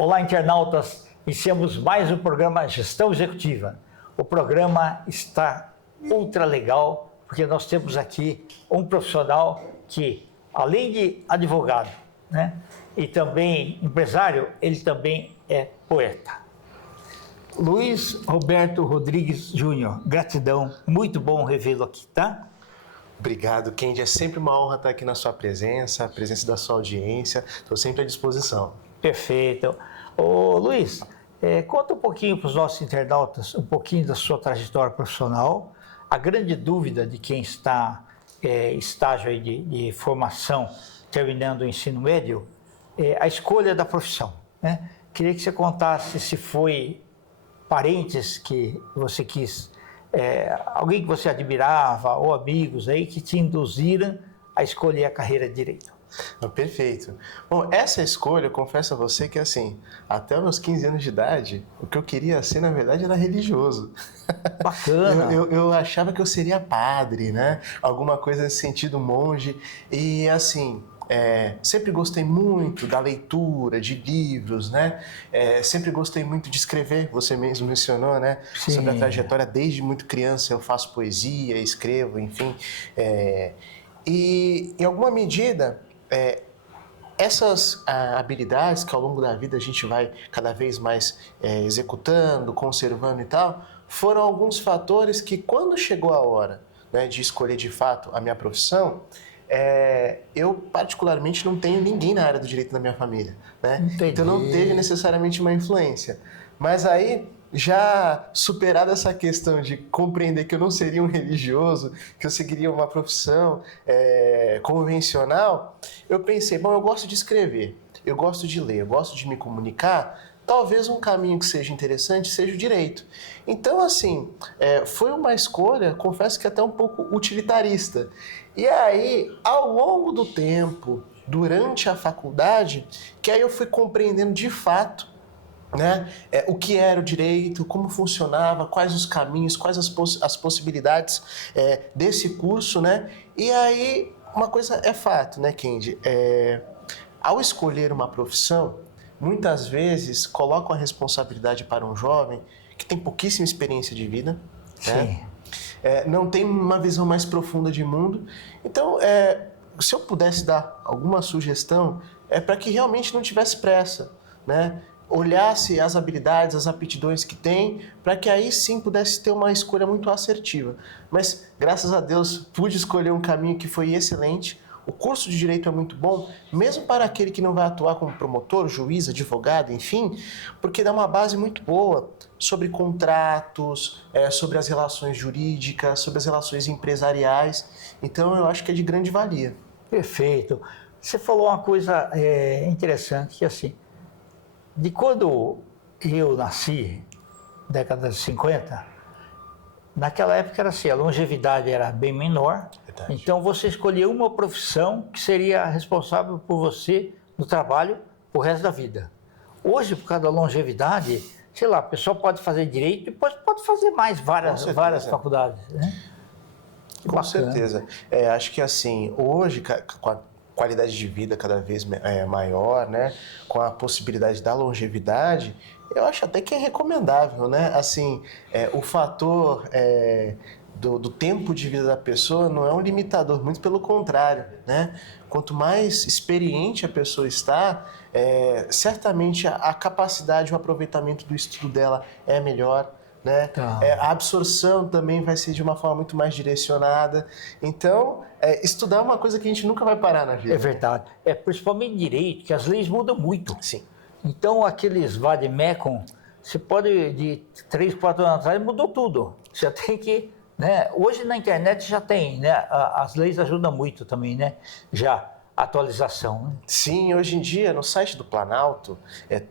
Olá, internautas! Iniciamos mais um programa Gestão Executiva. O programa está ultra legal, porque nós temos aqui um profissional que, além de advogado, né, e também empresário, ele também é poeta. Luiz Roberto Rodrigues Júnior, gratidão, muito bom revê-lo aqui, tá? Obrigado, Kendi. É sempre uma honra estar aqui na sua presença, a presença da sua audiência. Estou sempre à disposição. Perfeito. Ô, Luiz, conta um pouquinho para os nossos internautas, um pouquinho da sua trajetória profissional. A grande dúvida de quem está em estágio aí de formação, terminando o ensino médio, é a escolha da profissão, né? Queria que você contasse se foi parentes que você quis, alguém que você admirava, ou amigos aí que te induziram a escolher a carreira de direito. Perfeito. Bom, essa escolha, eu confesso a você que, assim, até os meus 15 anos de idade, o que eu queria ser, na verdade, era religioso. Bacana. Eu achava que eu seria padre, né? Alguma coisa nesse sentido, monge. E, assim, sempre gostei muito da leitura, de livros, né? Sempre gostei muito de escrever, você mesmo mencionou, né? Sim. Sobre a trajetória, desde muito criança eu faço poesia, escrevo, enfim. E, em alguma medida, essas habilidades que ao longo da vida a gente vai cada vez mais executando, conservando e tal, foram alguns fatores que, quando chegou a hora, né, de escolher de fato a minha profissão, eu particularmente não tenho ninguém na área do direito na minha família, né? Então não teve necessariamente uma influência. Mas aí, já superada essa questão de compreender que eu não seria um religioso, que eu seguiria uma profissão convencional, eu pensei, bom, eu gosto de escrever, eu gosto de ler, eu gosto de me comunicar, talvez um caminho que seja interessante seja o direito. Então, assim, foi uma escolha, confesso que até um pouco utilitarista. E aí, ao longo do tempo, durante a faculdade, que aí eu fui compreendendo de fato, né, o que era o direito, como funcionava, quais os caminhos, quais as possibilidades desse curso, né? E aí, uma coisa é fato, né, Kendi? Ao escolher uma profissão, muitas vezes colocam a responsabilidade para um jovem que tem pouquíssima experiência de vida, né? Não tem uma visão mais profunda de mundo. Então, se eu pudesse dar alguma sugestão, é para que realmente não tivesse pressa, né? Olhasse as habilidades, as aptidões que tem, para que aí sim pudesse ter uma escolha muito assertiva. Mas, graças a Deus, pude escolher um caminho que foi excelente. O curso de Direito é muito bom, mesmo para aquele que não vai atuar como promotor, juiz, advogado, enfim, porque dá uma base muito boa sobre contratos, sobre as relações jurídicas, sobre as relações empresariais. Então, eu acho que é de grande valia. Perfeito. Você falou uma coisa interessante, que assim, de quando eu nasci, década de 50, naquela época era assim, a longevidade era bem menor. Verdade. Então você escolhia uma profissão que seria responsável por você no trabalho o resto da vida. Hoje, por causa da longevidade, sei lá, a pessoa pode fazer direito e depois pode fazer mais várias faculdades, né? Com certeza. Acho que assim, hoje, com a qualidade de vida cada vez maior, né, com a possibilidade da longevidade, eu acho até que é recomendável, né? Assim, o fator do tempo de vida da pessoa não é um limitador, muito pelo contrário, né? Quanto mais experiente a pessoa está, certamente a capacidade, o aproveitamento do estudo dela é melhor, né? Tá. A absorção também vai ser de uma forma muito mais direcionada. Então, estudar é uma coisa que a gente nunca vai parar na vida. É verdade. Principalmente direito, que as leis mudam muito. Sim. Então, aqueles vademecum, você pode, de 3, 4 anos atrás, mudou tudo. Você tem que, né? Hoje na internet já tem, né? As leis ajudam muito também, né? Já, atualização, né? Sim, hoje em dia, no site do Planalto,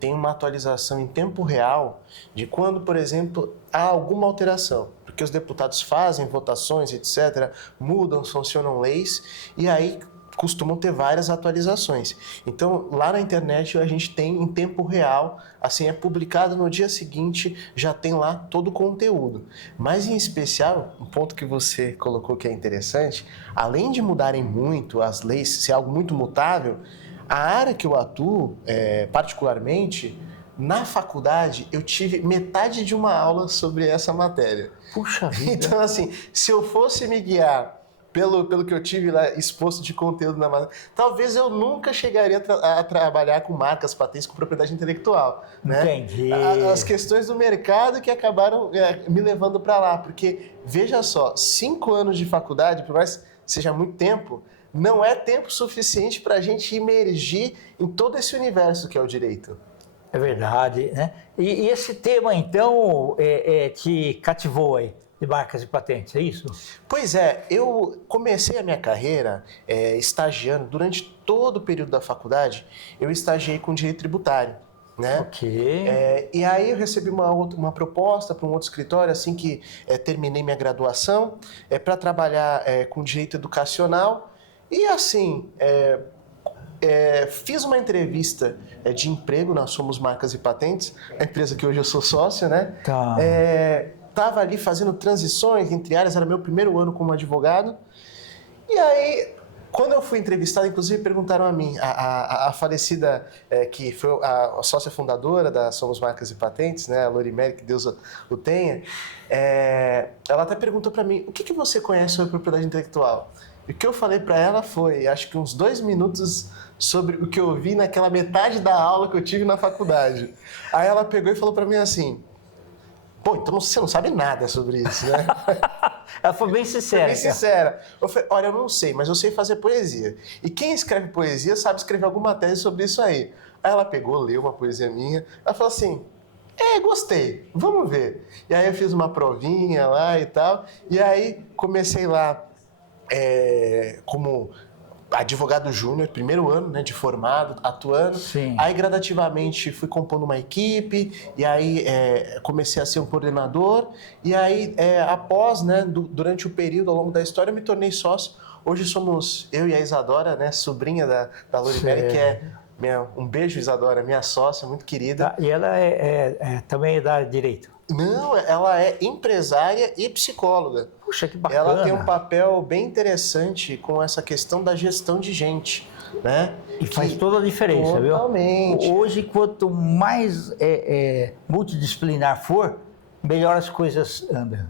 tem uma atualização em tempo real de quando, por exemplo, há alguma alteração. Porque os deputados fazem votações, etc., mudam, sancionam leis, e aí costumam ter várias atualizações. Então, lá na internet a gente tem em tempo real, assim, é publicado no dia seguinte, já tem lá todo o conteúdo. Mas, em especial, um ponto que você colocou que é interessante, além de mudarem muito as leis, ser algo muito mutável, a área que eu atuo, particularmente, Na faculdade, eu tive metade de uma aula sobre essa matéria. Puxa vida. Então, assim, se eu fosse me guiar pelo que eu tive lá exposto de conteúdo na matéria, talvez eu nunca chegaria a trabalhar com marcas, patentes, com propriedade intelectual. Né? Entendi. As questões do mercado que acabaram me levando para lá. Porque, veja só, 5 anos de faculdade, por mais que seja muito tempo, não é tempo suficiente para a gente imergir em todo esse universo que é o direito. É verdade, né? E esse tema, então, te cativou aí, de marcas e patentes, é isso? Pois é, eu comecei a minha carreira estagiando, durante todo o período da faculdade, eu estagiei com direito tributário, né? Ok. E aí eu recebi uma proposta para um outro escritório, assim que terminei minha graduação, para trabalhar com direito educacional, e assim... fiz uma entrevista de emprego na Somos Marcas e Patentes, a empresa que hoje eu sou sócio, né? Tá. Estava ali fazendo transições entre áreas, era meu primeiro ano como advogado. E aí, quando eu fui entrevistado, inclusive perguntaram a mim, a falecida, que foi a sócia fundadora da Somos Marcas e Patentes, né, a Lorimeri, que Deus o tenha, ela até perguntou para mim, o que você conhece sobre propriedade intelectual? E o que eu falei para ela foi, acho que uns 2 minutos sobre o que eu vi naquela metade da aula que eu tive na faculdade. Aí ela pegou e falou para mim assim, pô, então você não sabe nada sobre isso, né? Ela foi bem sincera. Bem sincera. Eu falei, olha, eu não sei, mas eu sei fazer poesia. E quem escreve poesia sabe escrever alguma tese sobre isso aí. Aí ela pegou, leu uma poesia minha, ela falou assim, gostei, vamos ver. E aí eu fiz uma provinha lá e tal, e aí comecei lá como advogado júnior, primeiro ano, né, de formado, atuando. Sim. Aí gradativamente fui compondo uma equipe, e aí comecei a ser um coordenador, e aí após, né, durante o período, ao longo da história, eu me tornei sócio. Hoje somos eu e a Isadora, né, sobrinha da Lorimeri, que é um beijo, Isadora, minha sócia, muito querida. Tá. E ela também é da área de direito? Não, ela é empresária e psicóloga. Puxa, que bacana. Ela tem um papel bem interessante com essa questão da gestão de gente, né? E faz toda a diferença, totalmente. viu? Hoje, quanto mais multidisciplinar for, melhor as coisas andam.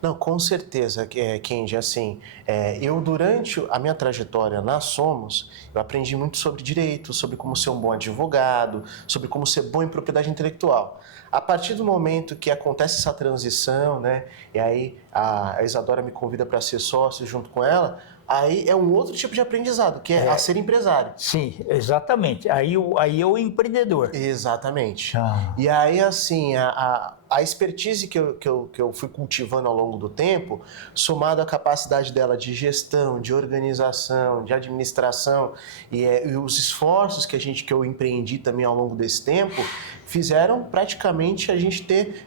Não, com certeza, Kendi, assim, eu durante a minha trajetória na Somos, eu aprendi muito sobre direito, sobre como ser um bom advogado, sobre como ser bom em propriedade intelectual. A partir do momento que acontece essa transição, né, e aí a Isadora me convida para ser sócio junto com ela, aí é um outro tipo de aprendizado, que é a ser empresário. Sim, exatamente. Aí é o empreendedor. Exatamente. E aí, assim, a expertise que eu fui cultivando ao longo do tempo, somado à capacidade dela de gestão, de organização, de administração e os esforços que eu empreendi também ao longo desse tempo, fizeram praticamente a gente ter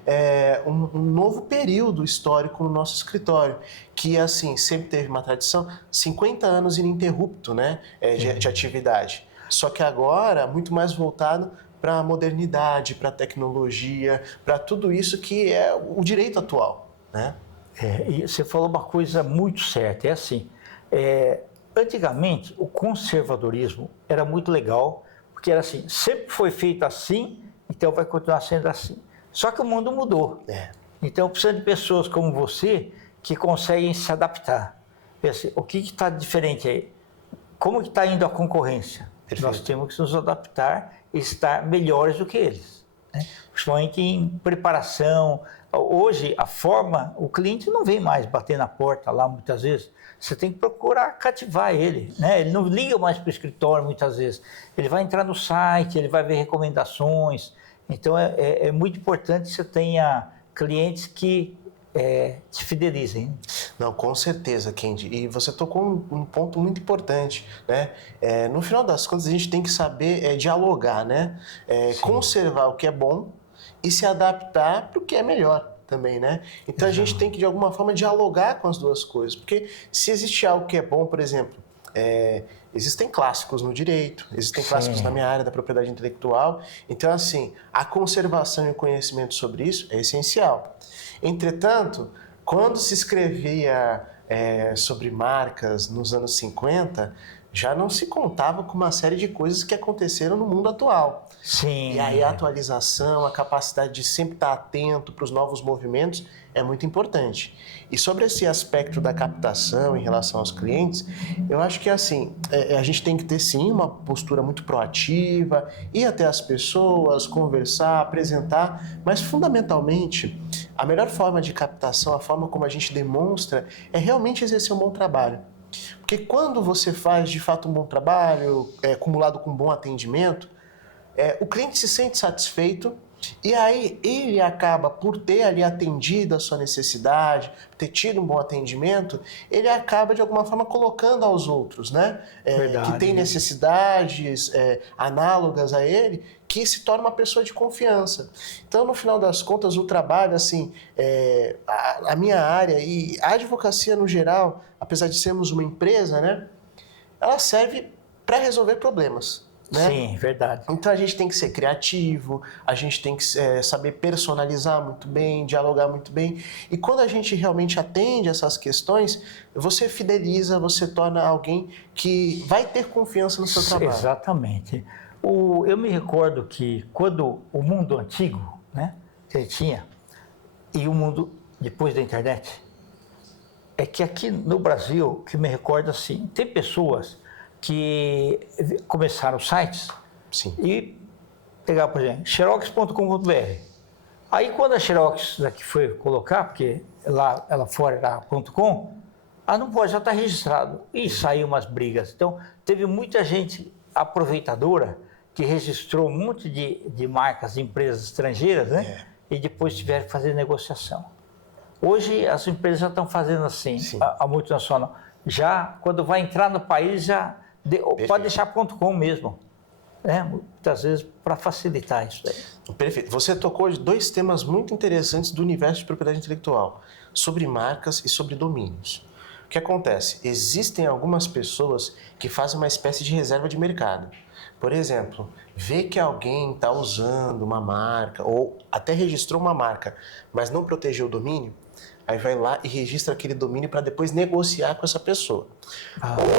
um novo período histórico no nosso escritório, que assim, sempre teve uma tradição, 50 anos ininterrupto, né, de atividade. Só que agora, muito mais voltado para a modernidade, para a tecnologia, para tudo isso que é o direito atual, né? E você falou uma coisa muito certa, é assim, antigamente o conservadorismo era muito legal, porque era assim, sempre foi feito assim, então vai continuar sendo assim. Só que o mundo mudou. Então precisa de pessoas como você que conseguem se adaptar. Assim, o que está diferente aí? Como que está indo a concorrência? Perfeito. Nós temos que nos adaptar e estar melhores do que eles, né? Principalmente em preparação. Hoje, o cliente não vem mais bater na porta lá muitas vezes. Você tem que procurar cativar ele, né? Ele não liga mais para o escritório muitas vezes. Ele vai entrar no site, ele vai ver recomendações. Então, é muito importante que você tenha clientes que te fidelizem. Não, com certeza, Kendi. E você tocou um ponto muito importante, né? No final das contas, a gente tem que saber dialogar, né? Conservar o que é bom e se adaptar para o que é melhor também, né? Então, a gente tem que, de alguma forma, dialogar com as duas coisas. Porque se existe algo que é bom, por exemplo, existem clássicos no direito, existem clássicos na minha área da propriedade intelectual. Então, assim, a conservação e o conhecimento sobre isso é essencial. Entretanto, quando se escrevia sobre marcas nos anos 50, já não se contava com uma série de coisas que aconteceram no mundo atual. Sim. E aí a atualização, a capacidade de sempre estar atento para os novos movimentos é muito importante. E sobre esse aspecto da captação em relação aos clientes, eu acho que assim, a gente tem que ter sim uma postura muito proativa, ir até as pessoas, conversar, apresentar, mas fundamentalmente a melhor forma de captação, a forma como a gente demonstra, é realmente exercer um bom trabalho. Porque quando você faz de fato um bom trabalho, acumulado com um bom atendimento, o cliente se sente satisfeito e aí ele acaba, por ter ali atendido a sua necessidade, ter tido um bom atendimento, ele acaba de alguma forma colocando aos outros, né? Que tem necessidades análogas a ele, que se torna uma pessoa de confiança. Então, no final das contas, o trabalho, assim, a minha área e a advocacia no geral, apesar de sermos uma empresa, né? Ela serve para resolver problemas. Né? Sim, verdade. Então a gente tem que ser criativo, a gente tem que saber personalizar muito bem, dialogar muito bem. E quando a gente realmente atende essas questões, você fideliza, você torna alguém que vai ter confiança no seu trabalho. Exatamente. Eu me recordo que quando o mundo antigo, né, que ele tinha, e o mundo depois da internet, é que aqui no Brasil, que me recordo assim, tem pessoas que começaram sites. Sim. E pegar, por exemplo, xerox.com.br. Aí quando a Xerox daqui foi colocar, porque lá ela fora era .com, não pode, já está registrado. E saiu umas brigas. Então teve muita gente aproveitadora que registrou um monte de marcas de empresas estrangeiras, né? E depois tiveram que fazer negociação. Hoje as empresas já estão fazendo assim, a multinacional. Já quando vai entrar no país, já pode deixar .com mesmo, né? Muitas vezes para facilitar isso aí. Perfeito. Você tocou de dois temas muito interessantes do universo de propriedade intelectual, sobre marcas e sobre domínios. O que acontece? Existem algumas pessoas que fazem uma espécie de reserva de mercado. Por exemplo, vê que alguém está usando uma marca ou até registrou uma marca, mas não protegeu o domínio, aí vai lá e registra aquele domínio para depois negociar com essa pessoa.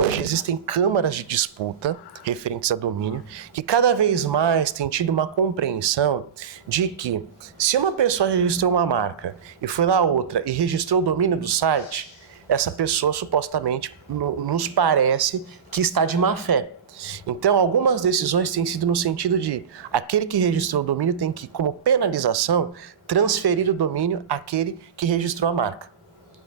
Hoje existem câmaras de disputa referentes a domínio que cada vez mais têm tido uma compreensão de que se uma pessoa registrou uma marca e foi lá outra e registrou o domínio do site, essa pessoa supostamente nos parece que está de má fé. Então, algumas decisões têm sido no sentido de aquele que registrou o domínio tem que, como penalização, transferir o domínio àquele que registrou a marca.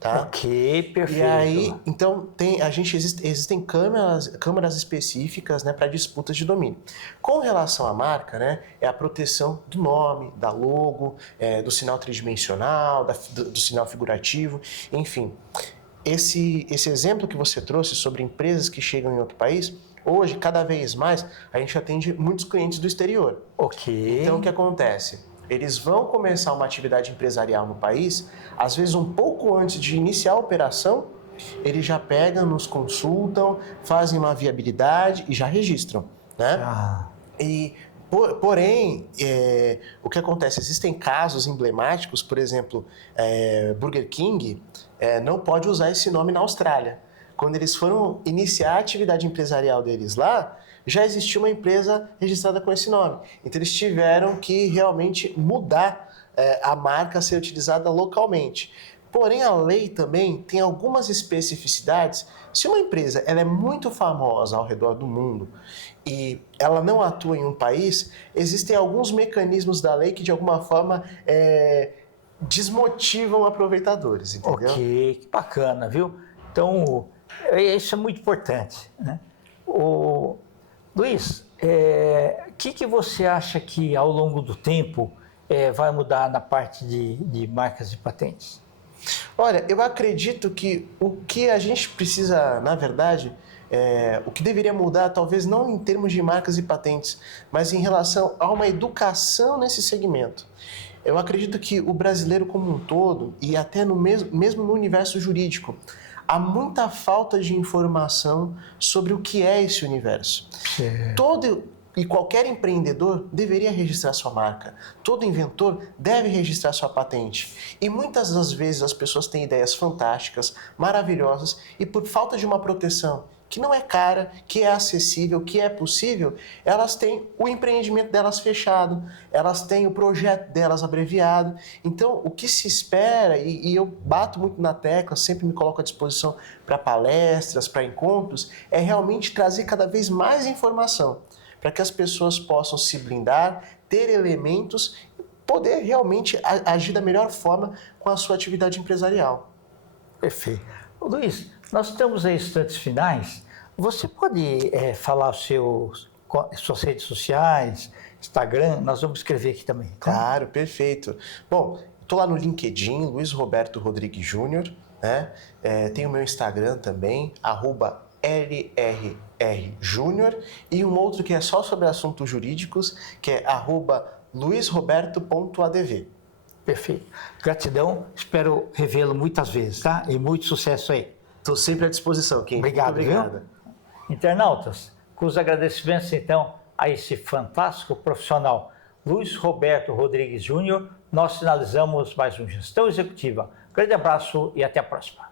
Tá? Ok, perfeito. E aí, então, existem câmaras específicas, né, para disputas de domínio. Com relação à marca, né, é a proteção do nome, da logo, do sinal tridimensional, do sinal figurativo, enfim. Esse exemplo que você trouxe sobre empresas que chegam em outro país, hoje, cada vez mais, a gente atende muitos clientes do exterior. Ok. Então, o que acontece? Eles vão começar uma atividade empresarial no país, às vezes um pouco antes de iniciar a operação, eles já pegam, nos consultam, fazem uma viabilidade e já registram, né? Porém, o que acontece? Existem casos emblemáticos, por exemplo, Burger King não pode usar esse nome na Austrália. Quando eles foram iniciar a atividade empresarial deles lá, já existia uma empresa registrada com esse nome. Então eles tiveram que realmente mudar a marca a ser utilizada localmente. Porém, a lei também tem algumas especificidades. Se uma empresa ela é muito famosa ao redor do mundo e ela não atua em um país, existem alguns mecanismos da lei que de alguma forma desmotivam aproveitadores, entendeu? Ok, que bacana, viu? Então, isso é muito importante, né? Luiz, o que você acha que ao longo do tempo vai mudar na parte de marcas e patentes? Olha, eu acredito que o que a gente precisa, na verdade, o que deveria mudar, talvez não em termos de marcas e patentes, mas em relação a uma educação nesse segmento. Eu acredito que o brasileiro como um todo, e até mesmo no universo jurídico, há muita falta de informação sobre o que é esse universo. E qualquer empreendedor deveria registrar sua marca. Todo inventor deve registrar sua patente. E muitas das vezes as pessoas têm ideias fantásticas, maravilhosas, e por falta de uma proteção que não é cara, que é acessível, que é possível, elas têm o empreendimento delas fechado, elas têm o projeto delas abreviado. Então, o que se espera, e eu bato muito na tecla, sempre me coloco à disposição para palestras, para encontros, é realmente trazer cada vez mais informação, para que as pessoas possam se blindar, ter elementos e poder realmente agir da melhor forma com a sua atividade empresarial. Perfeito. Ô, Luiz, nós estamos em instantes finais. Você pode falar suas redes sociais, Instagram? Nós vamos escrever aqui também. Tá? Claro, perfeito. Bom, estou lá no LinkedIn, Luiz Roberto Rodrigues Júnior, né? Tem o meu Instagram também, @LRRJúnior, e um outro que é só sobre assuntos jurídicos, que é @luisroberto.adv. Perfeito. Gratidão. Espero revê-lo muitas vezes, tá? E muito sucesso aí. Estou sempre à disposição, Kim. Obrigado, Muito obrigado. Viu? Internautas, com os agradecimentos, então, a esse fantástico profissional, Luiz Roberto Rodrigues Júnior, nós finalizamos mais um Gestão Executiva. Grande abraço e até a próxima.